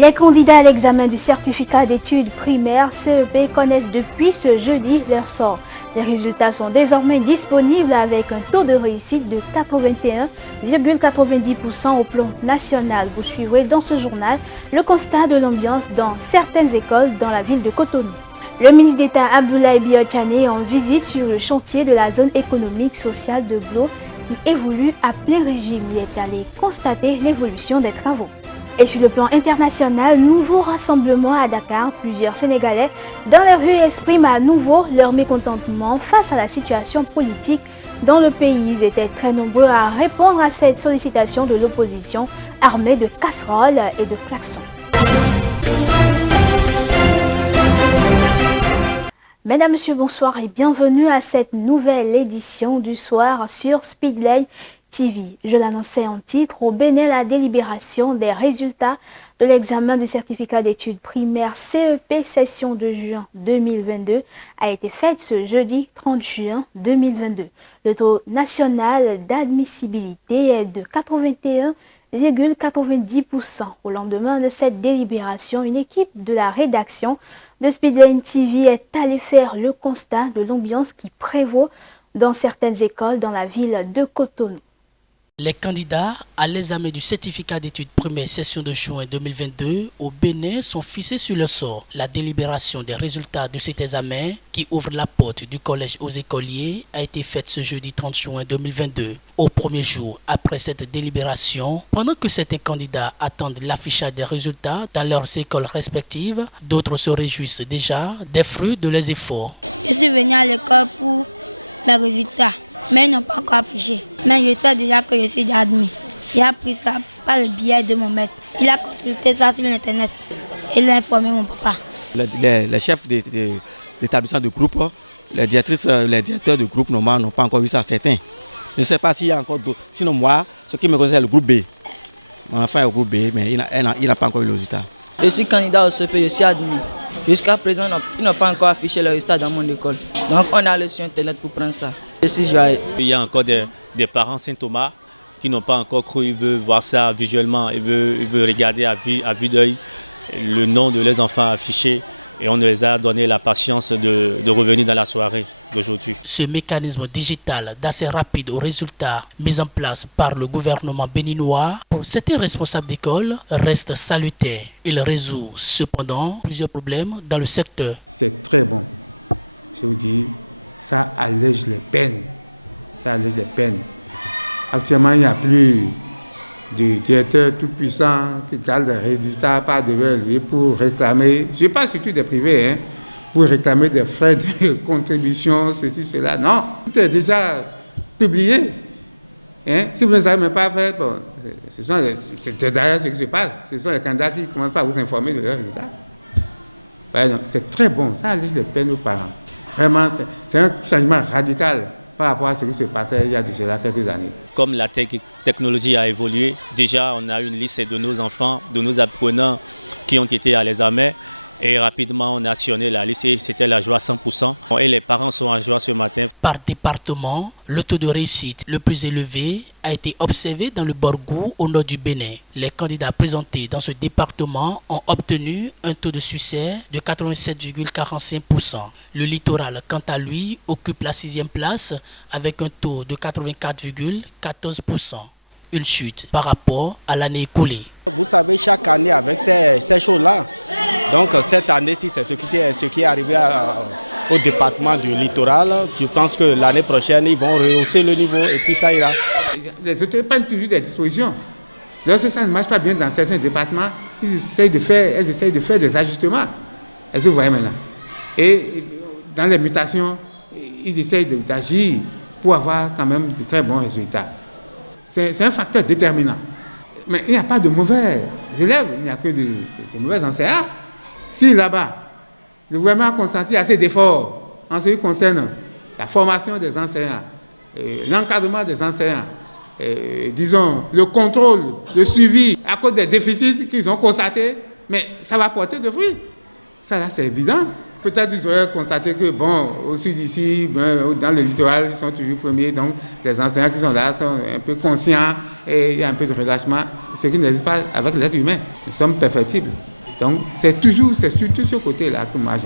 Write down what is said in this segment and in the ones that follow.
Les candidats à l'examen du certificat d'études primaires CEP connaissent depuis ce jeudi leur sort. Les résultats sont désormais disponibles avec un taux de réussite de 81,90% au plan national. Vous suivrez dans ce journal le constat de l'ambiance dans certaines écoles dans la ville de Cotonou. Le ministre d'État Abdoulaye Biotchane est en visite sur le chantier de la zone économique sociale de Glo qui évolue à plein régime. Il est allé constater l'évolution des travaux. Et sur le plan international, nouveau rassemblement à Dakar. Plusieurs Sénégalais dans les rues expriment à nouveau leur mécontentement face à la situation politique dans le pays. Ils étaient très nombreux à répondre à cette sollicitation de l'opposition armée de casseroles et de klaxons. Mesdames, Messieurs, bonsoir et bienvenue à cette nouvelle édition du soir sur Speedline TV. Je l'annonçais en titre, au Bénin, la délibération des résultats de l'examen du certificat d'études primaires CEP session de juin 2022 a été faite ce jeudi 30 juin 2022. Le taux national d'admissibilité est de 81,90%. Au lendemain de cette délibération, une équipe de la rédaction de Speedline TV est allée faire le constat de l'ambiance qui prévaut dans certaines écoles dans la ville de Cotonou. Les candidats à l'examen du certificat d'études primaires session de juin 2022 au Bénin sont fixés sur le sort. La délibération des résultats de cet examen qui ouvre la porte du collège aux écoliers a été faite ce jeudi 30 juin 2022. Au premier jour après cette délibération, pendant que certains candidats attendent l'affichage des résultats dans leurs écoles respectives, d'autres se réjouissent déjà des fruits de leurs efforts. Je suis venu à l'école pour mes résultats. Mais ils n'ont pas encore affiché. Mais je sais déjà que je suis admis. Il a pris ça par le biais de mon maître. Il a consulté ça sur l'internet. Et il a informé mon papa. Les chefs d'établissement de groupe, les directeurs de groupe normal n'ont pas encore vu ça, certains. Je ne sais pas s'il y a encore d'autres. Sinon moi, ce qui me concerne c'est le groupe B. Mon enfant est au groupe B, mais il n'a pas encore eu le résultat. Je suis candidat au CP, je suis admis. Jusqu'à présent, ils n'ont pas encore affiché le résultat dans mon école. Donc on a allé sur internet pour prendre ça. Je suis joyeux. Il y a encore des parents Saint-Thomas qui n'ont pas encore cru, ils veulent voir ça visuellement, ils veulent regarder à vue d'œil le nom de leurs enfants affiché. Et on les a donné la patience de revenir dans la soirée d'aujourd'hui. Ce mécanisme digital d'accès rapide aux résultats mis en place par le gouvernement béninois pour certains responsables d'école reste salutaire. Il résout cependant plusieurs problèmes dans le secteur. C'est très bon. Je vous dis, ça allège les peines. Ça allège les peines. Actuellement, il n'y a plus de directeur tout-puissant qui garde les résultats par devant lui pour réclamer, je parle surtout des privés, pour réclamer des frais de contribution, ceci, cela. Non, tout est déjà publié. Si vous ne savez même pas faire, bon, c'est d'ailleurs ce qui se passe. Ce sont les candidats qui commencent par vous informer de leurs résultats. C'est très bon, ça allège les peines aux parents. Vraiment, c'est un changement radical par rapport à ce qui se passait il y a déjà quelques années. Comme la technologie a évolué, déjà on a une liste de nos enfants, de nos apprenants qui ont été à l'examen et rapidement on a actionné la liste et c'était la joie 100%. Et les parents sont en joie ce matin. Par département, le taux de réussite le plus élevé a été observé dans le Borgou au nord du Bénin. Les candidats présentés dans ce département ont obtenu un taux de succès de 87,45%. Le littoral, quant à lui, occupe la 6e place avec un taux de 84,14%. Une chute par rapport à l'année écoulée. Vous savez, chaque année avec ces choses-là, donc cette année-ci, c'est ce qui est arrivé au département du littoral. Je pense que l'année prochaine, ils vont rehausser le niveau et puis ça ira. Les autorités prennent toujours des dispositions. Lorsque ça ne marche pas bien dans certains départements, elles essayent de faire des ajustements. Est-ce que vous voyez maintenant? Et dans les mutations, ils essayent d'agir pour avoir quand même de très bons résultats. C'est un facteur déterminant. Mais il n'y a pas de mauvais élèves, il n'y a que de mauvais enseignants. Si là-bas, le gouvernement a consenti assez d'efforts en ce qui concerne la formation des enseignants, l'encadrement des enseignants, disons, le contrôle, le suivi, à cause des déficits qu'ils ont constatés, mais ça va porter de fruits. Ça, là, c'est évident. Peut-être qu'ils auraient constaté que, bon, au sud d'ici, dans le littoral, ils sont toujours premiers, donc les enseignants qui sont là sont un peu conscients et il y a un peu de relâchement, ce qui n'existe pas avec l'être humain. Nous sommes perfectibles. Donc c'est surtout ce côté-là que moi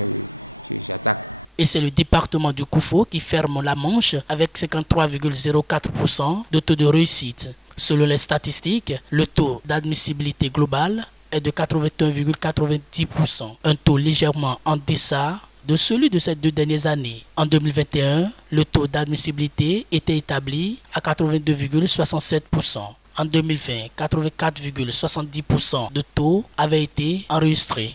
j'attaque. Et c'est le département du Koufo qui ferme la Manche avec 53,04% de taux de réussite. Selon les statistiques, le taux d'admissibilité globale est de 81,90%, un taux légèrement en deçà de celui de ces 2 dernières années. En 2021, le taux d'admissibilité était établi à 82,67%. En 2020, 84,70% de taux avaient été enregistrés.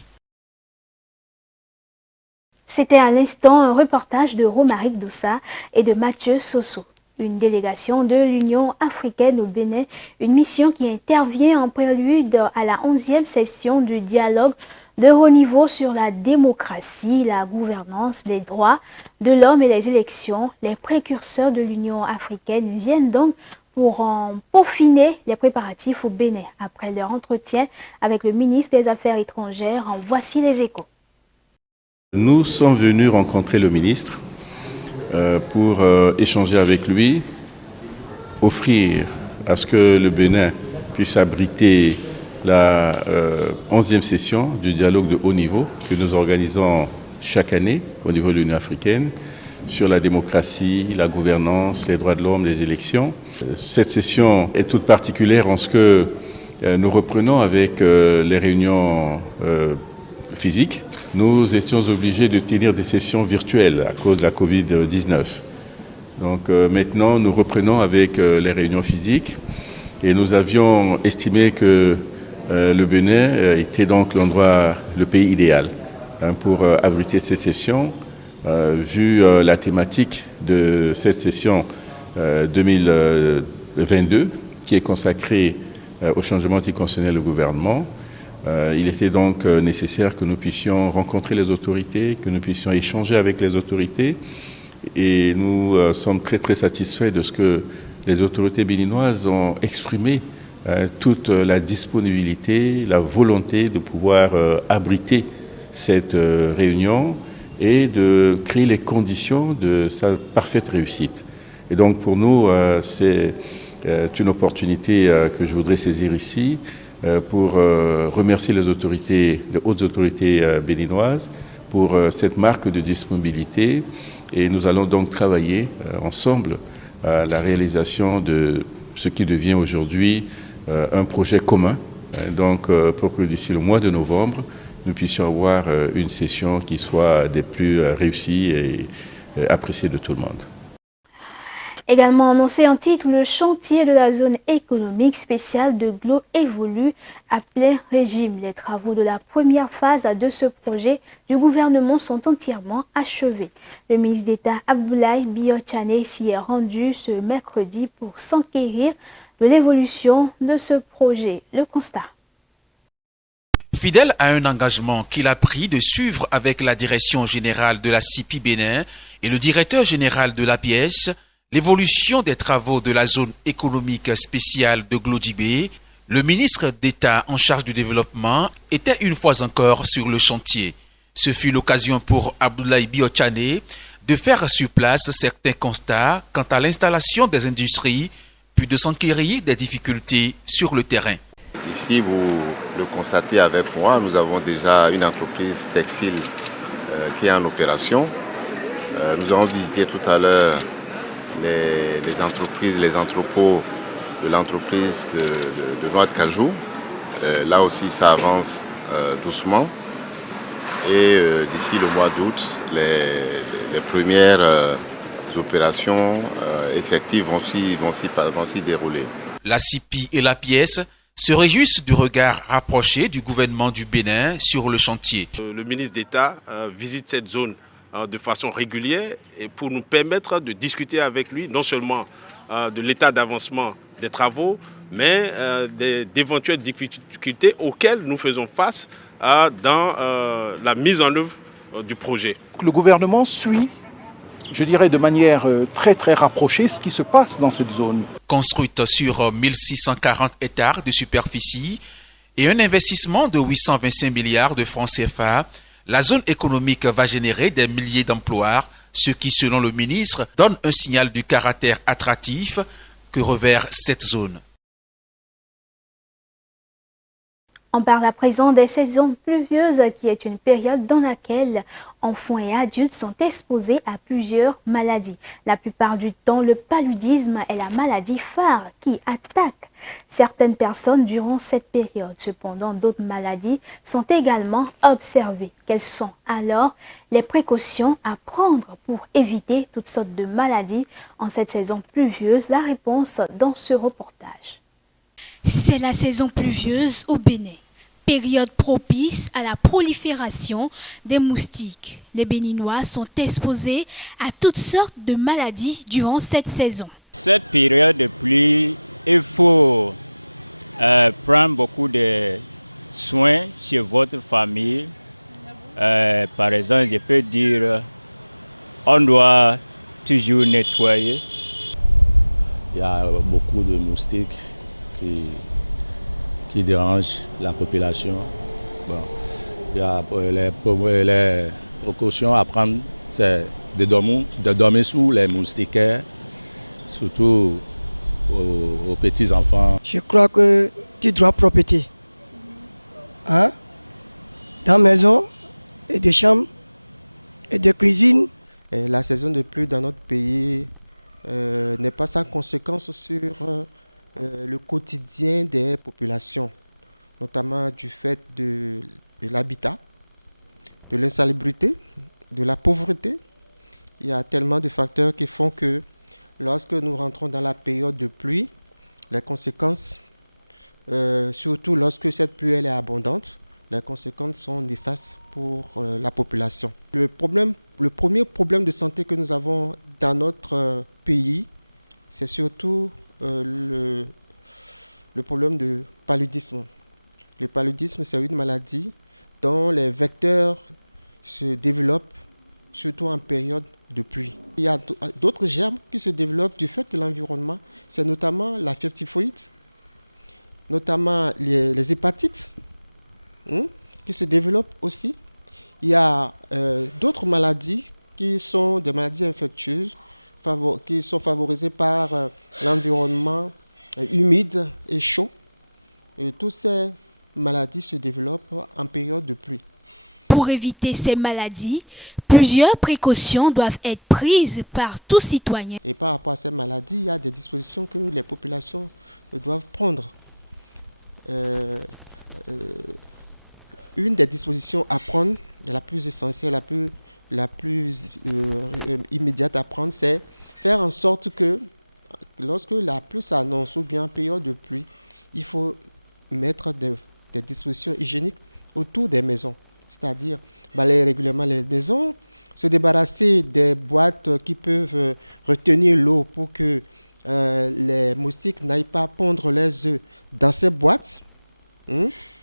C'était à l'instant un reportage de Romaric Doussa et de Mathieu Soso. Une délégation de l'Union africaine au Bénin, une mission qui intervient en prélude à la 11e session du dialogue de haut niveau sur la démocratie, la gouvernance, les droits de l'homme et les élections. Les précurseurs de l'Union africaine viennent donc pour en peaufiner les préparatifs au Bénin. Après leur entretien avec le ministre des Affaires étrangères, en voici les échos. Nous sommes venus rencontrer le ministre pour échanger avec lui, offrir à ce que le Bénin puisse abriter la 11e session du dialogue de haut niveau que nous organisons chaque année au niveau de l'Union africaine sur la démocratie, la gouvernance, les droits de l'homme, les élections. Cette session est toute particulière en ce que nous reprenons avec les réunions physiques. Nous étions obligés de tenir des sessions virtuelles à cause de la Covid-19. Donc maintenant, nous reprenons avec les réunions physiques et nous avions estimé que le Bénin était donc le pays idéal pour abriter cette session, vu la thématique de cette session 2022 qui est consacrée au changement anticonstitutionnel au gouvernement. Il était donc nécessaire que nous puissions rencontrer les autorités, que nous puissions échanger avec les autorités. Et nous sommes très très satisfaits de ce que les autorités béninoises ont exprimé toute la disponibilité, la volonté de pouvoir abriter cette réunion et de créer les conditions de sa parfaite réussite. Et donc pour nous, c'est une opportunité que je voudrais saisir ici pour remercier les hautes autorités béninoises pour cette marque de disponibilité. Et nous allons donc travailler ensemble à la réalisation de ce qui devient aujourd'hui un projet commun. Donc pour que d'ici le mois de novembre, nous puissions avoir une session qui soit des plus réussies et appréciée de tout le monde. Également annoncé en titre, le chantier de la zone économique spéciale de Glo évolue à plein régime. Les travaux de la première phase de ce projet du gouvernement sont entièrement achevés. Le ministre d'État Abdoulaye Biotchane s'y est rendu ce mercredi pour s'enquérir de l'évolution de ce projet. Le constat. Fidèle à un engagement qu'il a pris de suivre avec la direction générale de la CIPI Bénin et le directeur général de l'APS, l'évolution des travaux de la zone économique spéciale de Glodjibé, le ministre d'État en charge du développement était une fois encore sur le chantier. Ce fut l'occasion pour Abdoulaye Biotchane de faire sur place certains constats quant à l'installation des industries, puis de s'enquérir des difficultés sur le terrain. Ici, vous le constatez avec moi, nous avons déjà une entreprise textile qui est en opération. Nous avons visité tout à l'heure les entreprises, les entrepôts de l'entreprise de noix de cajou. Là aussi, ça avance doucement. Et d'ici le mois d'août, les premières opérations effectives vont s'y dérouler. La CIPI et la pièce se réjouissent du regard rapproché du gouvernement du Bénin sur le chantier. Le ministre d'État visite cette zone de façon régulière et pour nous permettre de discuter avec lui non seulement de l'état d'avancement des travaux, mais d'éventuelles difficultés auxquelles nous faisons face dans la mise en œuvre du projet. Le gouvernement suit, je dirais de manière très très rapprochée, ce qui se passe dans cette zone. Construite sur 1640 hectares de superficie et un investissement de 825 milliards de francs CFA, la zone économique va générer des milliers d'emplois, ce qui, selon le ministre, donne un signal du caractère attractif que revêt cette zone. On parle à présent des saisons pluvieuses qui est une période dans laquelle enfants et adultes sont exposés à plusieurs maladies. La plupart du temps, le paludisme est la maladie phare qui attaque certaines personnes durant cette période. Cependant, d'autres maladies sont également observées. Quelles sont alors les précautions à prendre pour éviter toutes sortes de maladies en cette saison pluvieuse? La réponse dans ce reportage. C'est la saison pluvieuse au Bénin, période propice à la prolifération des moustiques. Les Béninois sont exposés à toutes sortes de maladies durant cette saison. Cette période de pluie, il faut prendre beaucoup de soins chez votre famille. Par exemple, je peux dire, on doit toujours nettoyer. Il y a beaucoup de moustiques qui dérangent la population. Bon, il y a les précautions à prendre, c'est de dormir sous les moustiquaires, surtout aux petits enfants. Je crois que tu dois propreté. Hein? Dans la maison, et des chambres, et des cuisines. Et la saison de pluie dans notre pays n'est pas sans conséquence sur le quotidien des populations, notamment du fait de l'habitat, de l'insalubrité, de la pauvreté. Il y a tellement de facteurs qui font que lorsque nous rentrons dans la période de pluie, les conséquences, surtout lorsque cette pluie elle est abondante, les conséquences sont néfastes pour la population. Le premier problème de santé que nous avons dans notre pays, c'est surtout le problème de paludisme. Le paludisme, c'est une maladie dont les vecteurs se développent surtout en période de pluie. Il y a d'autres germes qui se développent du fait de l'environnement. C'est notamment la fièvre typhoïde, notamment les hépatites qui se développent aussi. Il y a d'autres maladies qui sont des maladies infectieuses qui sont favorisées par l'environnement humide et chaud. Et toutes ces maladies se développent en période de pluie. Pour éviter ces maladies, plusieurs précautions doivent être prises par tout citoyen. Et par rapport à ces maladies, il y a des dispositions que les populations doivent prendre. Une des dispositions à prendre, la plus essentielle, la plus immédiate à prendre, c'est faire en sorte que lorsque la pluie s'annonce ou bien en période de pluie, il faut mettre des dispositions hygiéniques autour des maisons. C'est-à-dire balayer régulièrement les maisons, se débarrasser des boîtes qui peuvent retenir l'eau pour que les moustiques n'aillent pas pondre les œufs dans ces boîtes.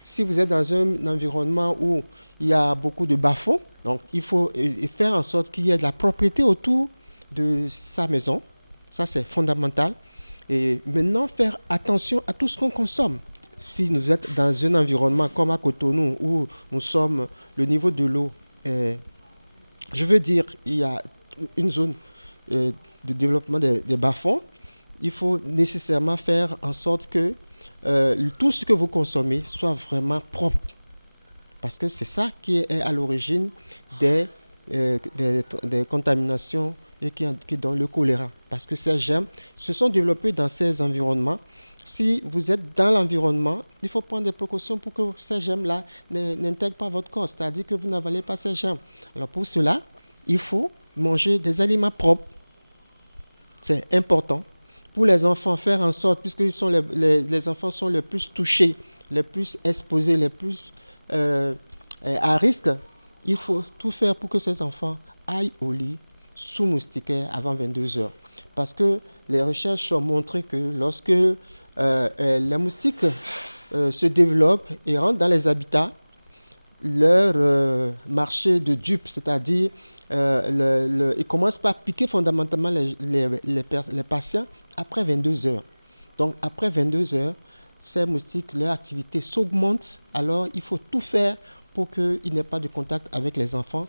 Si vous êtes dans un environnement où il y a beaucoup de bas-fonds, donc il faut faire en sorte qu'il y ait de la propriété autour de sa maison. Ça, c'est fondamental. Et maintenant, faire attention à tout ce qu'on consomme. Si nous êtes dans un environnement comme à Cotonou, où nous sommes, le niveau de l'eau, je veux dire, il y a une zone de développement des bas-fonds, il faut nécessairement faire en sorte que tout ce que vous consommez soit vraiment propre. Parce que c'est ça qui est à l'origine des contaminations et qui donne le choléra. Parce que ces germes se sont développés dans ces environnements. Si vous êtes dans l'environnement, il faut prendre des précautions pour que ces germes-là n'intègrent pas votre corps, c'est-à-dire que vous n'avalez pas ces germes. Alors pour cela, il faut manger des aliments propres. C'est important. Pour les enfants, faire en sorte, puisque les enfants sont les plus touchés, les plus exposés, les plus à risque, il faut tout faire pour que ces enfants aillent au lit sous moustiquaire avant 22 heures. Parce que les recherches ont montré que lorsque les moustiques se développent et rentrent dans les habitats, leur marché de dupes, c'est-à-dire ils commencent par piquer fondamentalement les patients après 22 heures. Donc après 22 heures, ces moustiques, leur activité s'augmente, alors il faut tout faire pour qu'il n'y ait pas de contact avec les enfants,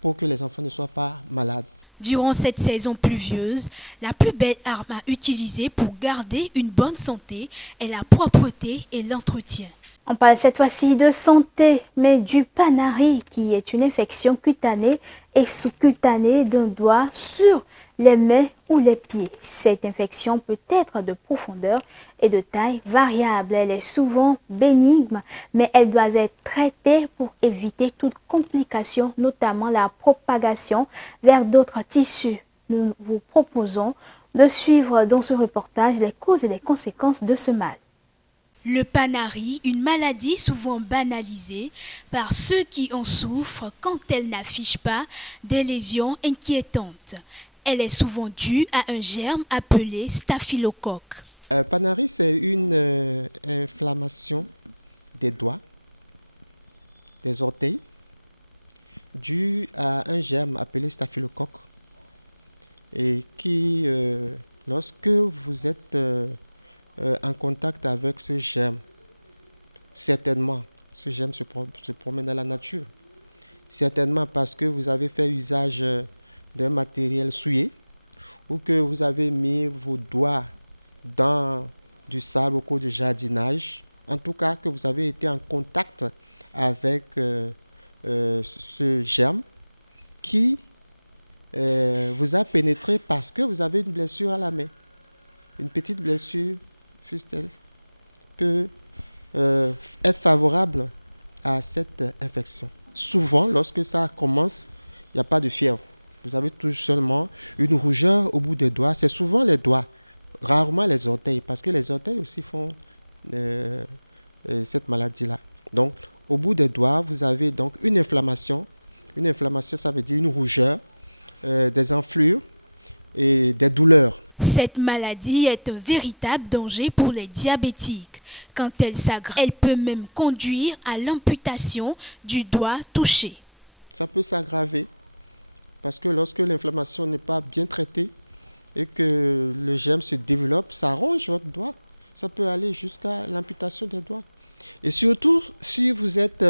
pour que les enfants ne soient pas malades. Durant cette saison pluvieuse, la plus belle arme à utiliser pour garder une bonne santé est la propreté et l'entretien. On parle cette fois-ci de santé, mais du panari, qui est une infection cutanée et sous-cutanée d'un doigt sur les mains ou les pieds. Cette infection peut être de profondeur et de taille variable. Elle est souvent bénigne, mais elle doit être traitée pour éviter toute complication, notamment la propagation vers d'autres tissus. Nous vous proposons de suivre dans ce reportage les causes et les conséquences de ce mal. Le panari, une maladie souvent banalisée par ceux qui en souffrent quand elle n'affiche pas des lésions inquiétantes. Elle est souvent due à un germe appelé staphylocoque. Panari, c'est une inflammation des doigts, des orteils, due à un germe appelé staphylocoque et qui, lorsque vous êtes en contact avec ce germe, certainement, ce germe se promène dans la nature. Certainement parce que vous avez fait usage d'un matériel souillé ou que vous avez mis vos doigts dans du sable au cours du jardinage. En tout cas, que vous avez été en contact avec ce germe qui vous a pénétré parce que vous avez une blessure à la main. Une petite blessure, fût-elle, peut être favorable à cette infection. Souvent, lorsque ça commence, il n'y a pas de fièvre. Vous avez tout seulement une rougeur au bout des doigts. C'est souvent les doigts, rarement les orteils, parce que les orteils aussi font cette maladie-là. Donc, au bout des doigts, vous avez donc une inflammation. Une inflammation, ça veut dire une rougeur, des enflures et des douleurs. Cette maladie est un véritable danger pour les diabétiques. Quand elle s'aggrave, elle peut même conduire à l'amputation du doigt touché. Ça peut s'aggraver parce que lorsque l'inflammation n'est pas bien traitée et que le germe se développe, ça ronge votre doigt. Ça peut aller jusqu'à l'amputation des doigts. Et surtout, si vous êtes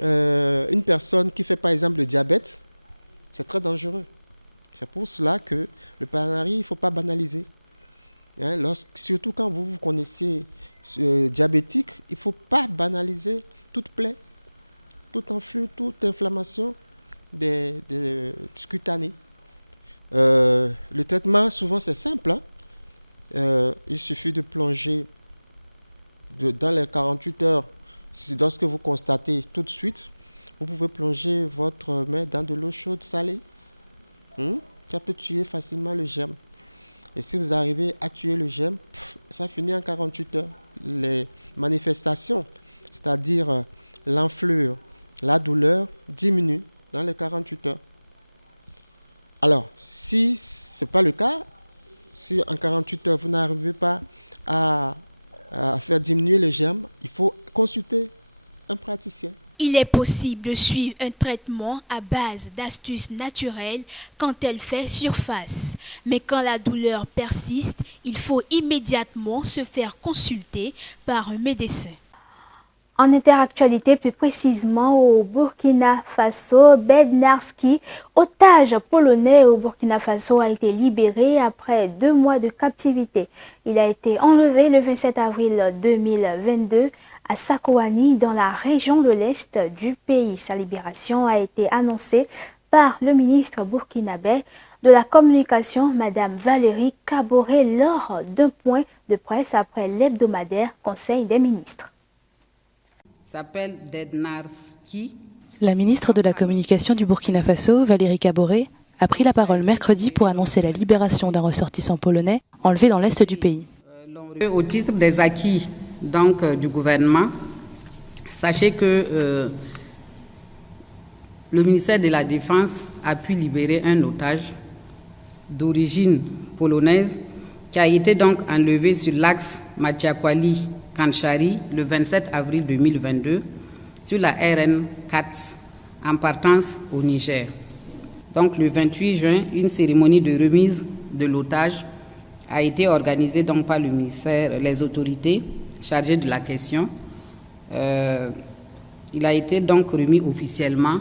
une personne qui fait par exemple le diabète, c'est très dangereux. C'est pour cela que le panari, il ne faut pas banaliser. Surtout quand vous vous connaissez diabétique, il ne faut pas banaliser toute plaie, toute enflure, toute inflammation des cutanées. Le traitement, souvent, c'est simple. Il suffit de plonger dans les 48 heures. Lorsque vous constatez tout de suite, vous pouvez plonger votre main dans de l'eau chaude salée. Ça peut tuer facilement le germe. Et si vous arrivez à tuer le germe, ça finit en 48 heures. Les manifestations, c'est-à-dire l'enflure, la douleur, diminuent dans les 48 heures. Alors, si ce n'est pas le cas, si en 48 heures vous n'arrivez pas à faire diminuer le germe, il faut consulter un praticien. Il est possible de suivre un traitement à base d'astuces naturelles quand elle fait surface. Mais quand la douleur persiste, il faut immédiatement se faire consulter par un médecin. En interactualité, plus précisément au Burkina Faso, Bednarski, otage polonais au Burkina Faso, a été libéré après 2 mois de captivité. Il a été enlevé le 27 avril 2022 à Sakouani, dans la région de l'Est du pays. Sa libération a été annoncée par le ministre burkinabé de la communication, Madame Valérie Kaboré, lors d'un point de presse après l'hebdomadaire Conseil des ministres. S'appelle Bednarski. La ministre de la Communication du Burkina Faso, Valérie Kaboré, a pris la parole mercredi pour annoncer la libération d'un ressortissant polonais enlevé dans l'Est du pays. Au titre des acquis du gouvernement, sachez que le ministère de la Défense a pu libérer un otage d'origine polonaise qui a été donc enlevé sur l'axe Matiakwali-Kanchari le 27 avril 2022 sur la RN 4 en partance au Niger. Donc le 28 juin, une cérémonie de remise de l'otage a été organisée donc par le ministère, les autorités chargées de la question. Il a été donc remis officiellement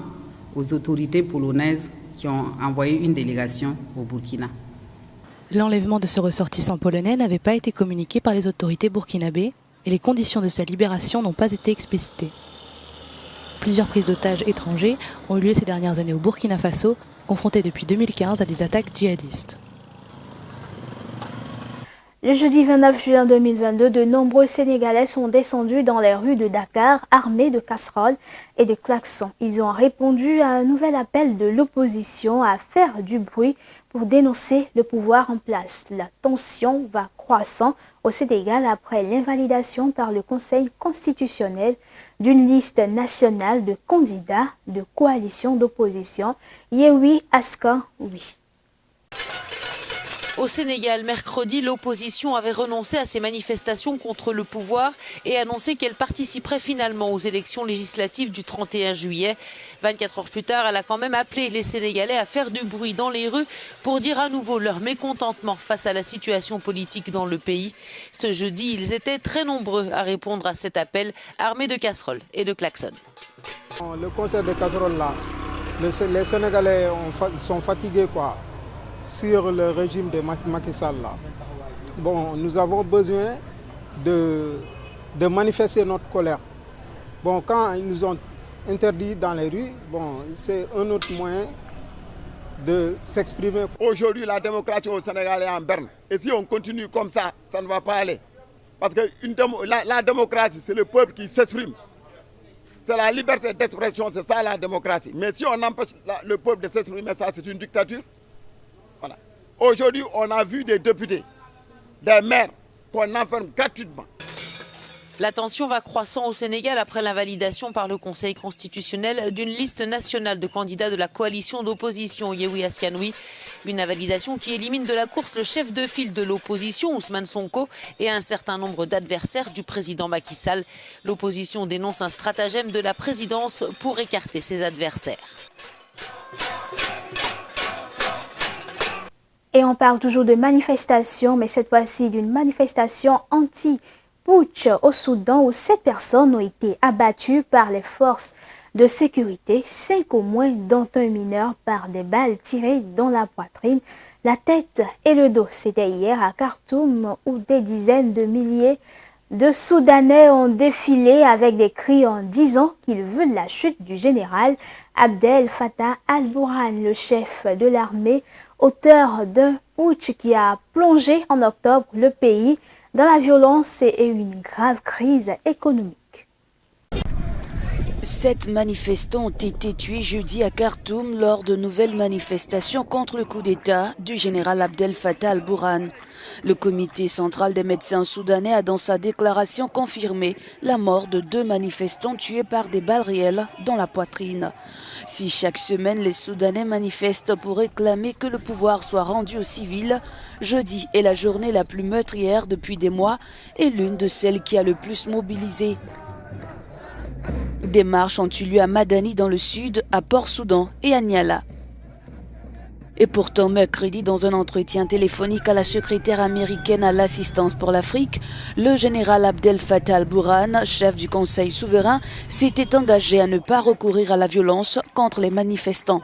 aux autorités polonaises qui ont envoyé une délégation au Burkina. L'enlèvement de ce ressortissant polonais n'avait pas été communiqué par les autorités burkinabées et les conditions de sa libération n'ont pas été explicitées. Plusieurs prises d'otages étrangers ont eu lieu ces dernières années au Burkina Faso, confronté depuis 2015 à des attaques djihadistes. Le jeudi 29 juin 2022, de nombreux Sénégalais sont descendus dans les rues de Dakar armés de casseroles et de klaxons. Ils ont répondu à un nouvel appel de l'opposition à faire du bruit pour dénoncer le pouvoir en place. La tension va croissant au Sénégal après l'invalidation par le Conseil constitutionnel d'une liste nationale de candidats de coalition d'opposition Yewwi Askan Wi. Au Sénégal, mercredi, l'opposition avait renoncé à ses manifestations contre le pouvoir et annoncé qu'elle participerait finalement aux élections législatives du 31 juillet. 24 heures plus tard, elle a quand même appelé les Sénégalais à faire du bruit dans les rues pour dire à nouveau leur mécontentement face à la situation politique dans le pays. Ce jeudi, ils étaient très nombreux à répondre à cet appel, armés de casseroles et de klaxons. Le concert de casseroles là, les Sénégalais sont fatigués quoi. Sur le régime de Macky Sall là. Bon, nous avons besoin de manifester notre colère. Bon, quand ils nous ont interdit dans les rues, bon, c'est un autre moyen de s'exprimer. Aujourd'hui, la démocratie au Sénégal est en berne. Et si on continue comme ça, ça ne va pas aller. Parce que la démocratie, c'est le peuple qui s'exprime. C'est la liberté d'expression, c'est ça la démocratie. Mais si on empêche le peuple de s'exprimer, ça c'est une dictature. Voilà. Aujourd'hui, on a vu des députés, des maires qu'on enferme gratuitement. La tension va croissant au Sénégal après l'invalidation par le Conseil constitutionnel d'une liste nationale de candidats de la coalition d'opposition Yewwi Askan Wi. Une invalidation qui élimine de la course le chef de file de l'opposition, Ousmane Sonko, et un certain nombre d'adversaires du président Macky Sall. L'opposition dénonce un stratagème de la présidence pour écarter ses adversaires. Et on parle toujours de manifestation, mais cette fois-ci d'une manifestation anti-putsch au Soudan où 7 personnes ont été abattues par les forces de sécurité, 5 au moins dont un mineur par des balles tirées dans la poitrine, la tête et le dos. C'était hier à Khartoum où des dizaines de milliers de Soudanais ont défilé avec des cris en disant qu'ils veulent la chute du général Abdel Fattah al-Burhan, le chef de l'armée, auteur d'un putsch qui a plongé en octobre le pays dans la violence et une grave crise économique. 7 manifestants ont été tués jeudi à Khartoum lors de nouvelles manifestations contre le coup d'État du général Abdel Fattah al-Burhan. Le comité central des médecins soudanais a dans sa déclaration confirmé la mort de 2 manifestants tués par des balles réelles dans la poitrine. Si chaque semaine les Soudanais manifestent pour réclamer que le pouvoir soit rendu aux civils, jeudi est la journée la plus meurtrière depuis des mois et l'une de celles qui a le plus mobilisé. Des marches ont eu lieu à Madani dans le sud, à Port-Soudan et à Niala. Et pourtant, mercredi, dans un entretien téléphonique à la secrétaire américaine à l'assistance pour l'Afrique, le général Abdel Fattah al-Burhan, chef du Conseil souverain, s'était engagé à ne pas recourir à la violence contre les manifestants.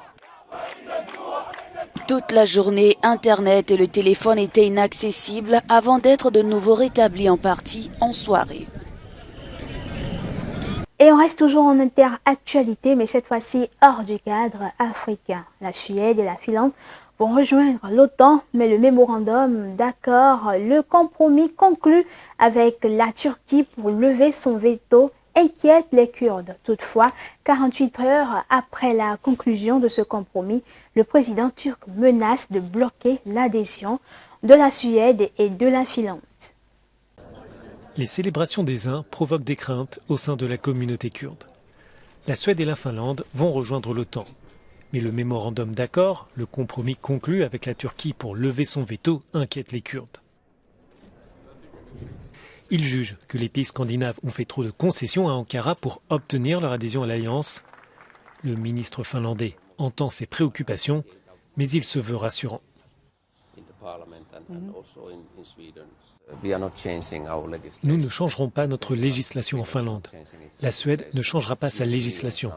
Toute la journée, Internet et le téléphone étaient inaccessibles avant d'être de nouveau rétablis en partie en soirée. Et on reste toujours en interactualité, mais cette fois-ci hors du cadre africain. La Suède et la Finlande vont rejoindre l'OTAN, mais le mémorandum d'accord, le compromis conclu avec la Turquie pour lever son veto inquiète les Kurdes. Toutefois, 48 heures après la conclusion de ce compromis, le président turc menace de bloquer l'adhésion de la Suède et de la Finlande. Les célébrations des uns provoquent des craintes au sein de la communauté kurde. La Suède et la Finlande vont rejoindre l'OTAN. Mais le mémorandum d'accord, le compromis conclu avec la Turquie pour lever son veto, inquiète les Kurdes. Ils jugent que les pays scandinaves ont fait trop de concessions à Ankara pour obtenir leur adhésion à l'Alliance. Le ministre finlandais entend ces préoccupations, mais il se veut rassurant. Nous ne changerons pas notre législation en Finlande. La Suède ne changera pas sa législation.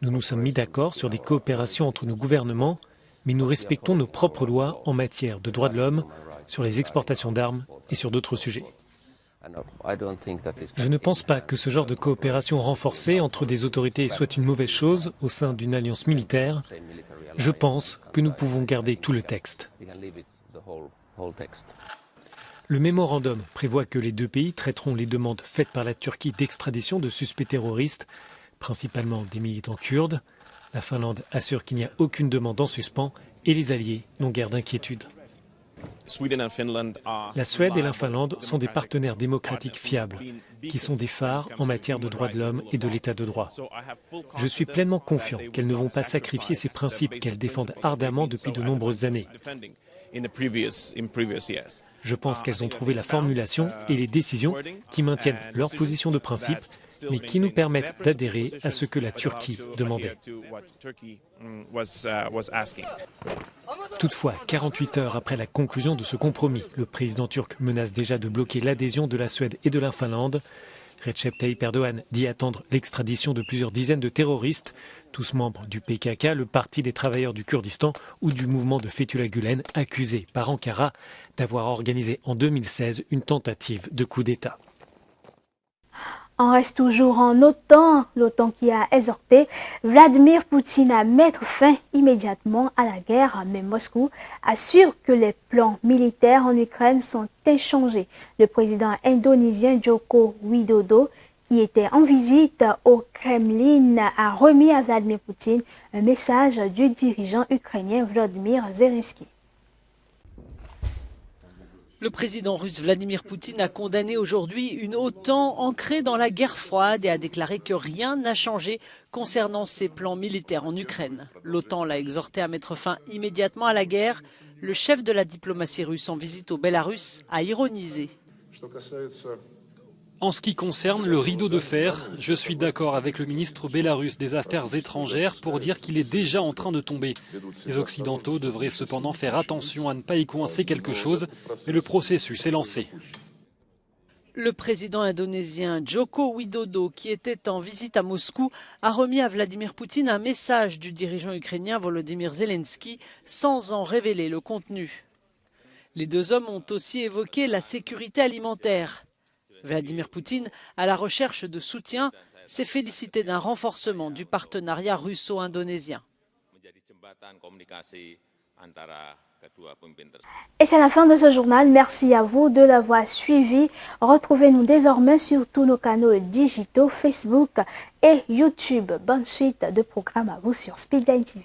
Nous nous sommes mis d'accord sur des coopérations entre nos gouvernements, mais nous respectons nos propres lois en matière de droits de l'homme, sur les exportations d'armes et sur d'autres sujets. Je ne pense pas que ce genre de coopération renforcée entre des autorités soit une mauvaise chose au sein d'une alliance militaire. Je pense que nous pouvons garder tout le texte. Le mémorandum prévoit que les deux pays traiteront les demandes faites par la Turquie d'extradition de suspects terroristes, principalement des militants kurdes. La Finlande assure qu'il n'y a aucune demande en suspens et les alliés n'ont guère d'inquiétude. La Suède et la Finlande sont des partenaires démocratiques fiables, qui sont des phares en matière de droits de l'homme et de l'état de droit. Je suis pleinement confiant qu'elles ne vont pas sacrifier ces principes qu'elles défendent ardemment depuis de nombreuses années. Je pense qu'elles ont trouvé la formulation et les décisions qui maintiennent leur position de principe, mais qui nous permettent d'adhérer à ce que la Turquie demandait. Toutefois, 48 heures après la conclusion de ce compromis, le président turc menace déjà de bloquer l'adhésion de la Suède et de la Finlande. Recep Tayyip Erdogan dit attendre l'extradition de plusieurs dizaines de terroristes, tous membres du PKK, le Parti des travailleurs du Kurdistan ou du mouvement de Fethullah Gülen, accusés par Ankara d'avoir organisé en 2016 une tentative de coup d'État. On reste toujours en l'OTAN qui a exhorté Vladimir Poutine à mettre fin immédiatement à la guerre, mais Moscou assure que les plans militaires en Ukraine sont échangés. Le président indonésien Joko Widodo, qui était en visite au Kremlin, a remis à Vladimir Poutine un message du dirigeant ukrainien Volodymyr Zelensky. Le président russe Vladimir Poutine a condamné aujourd'hui une OTAN ancrée dans la guerre froide et a déclaré que rien n'a changé concernant ses plans militaires en Ukraine. L'OTAN l'a exhorté à mettre fin immédiatement à la guerre. Le chef de la diplomatie russe en visite au Bélarus a ironisé. En ce qui concerne le rideau de fer, je suis d'accord avec le ministre bélarusse des Affaires étrangères pour dire qu'il est déjà en train de tomber. Les Occidentaux devraient cependant faire attention à ne pas y coincer quelque chose, mais le processus est lancé. Le président indonésien Joko Widodo, qui était en visite à Moscou, a remis à Vladimir Poutine un message du dirigeant ukrainien Volodymyr Zelensky sans en révéler le contenu. Les deux hommes ont aussi évoqué la sécurité alimentaire. Vladimir Poutine, à la recherche de soutien, s'est félicité d'un renforcement du partenariat russo-indonésien. Et c'est la fin de ce journal. Merci à vous de l'avoir suivi. Retrouvez-nous désormais sur tous nos canaux digitaux, Facebook et YouTube. Bonne suite de programmes à vous sur Speedline TV.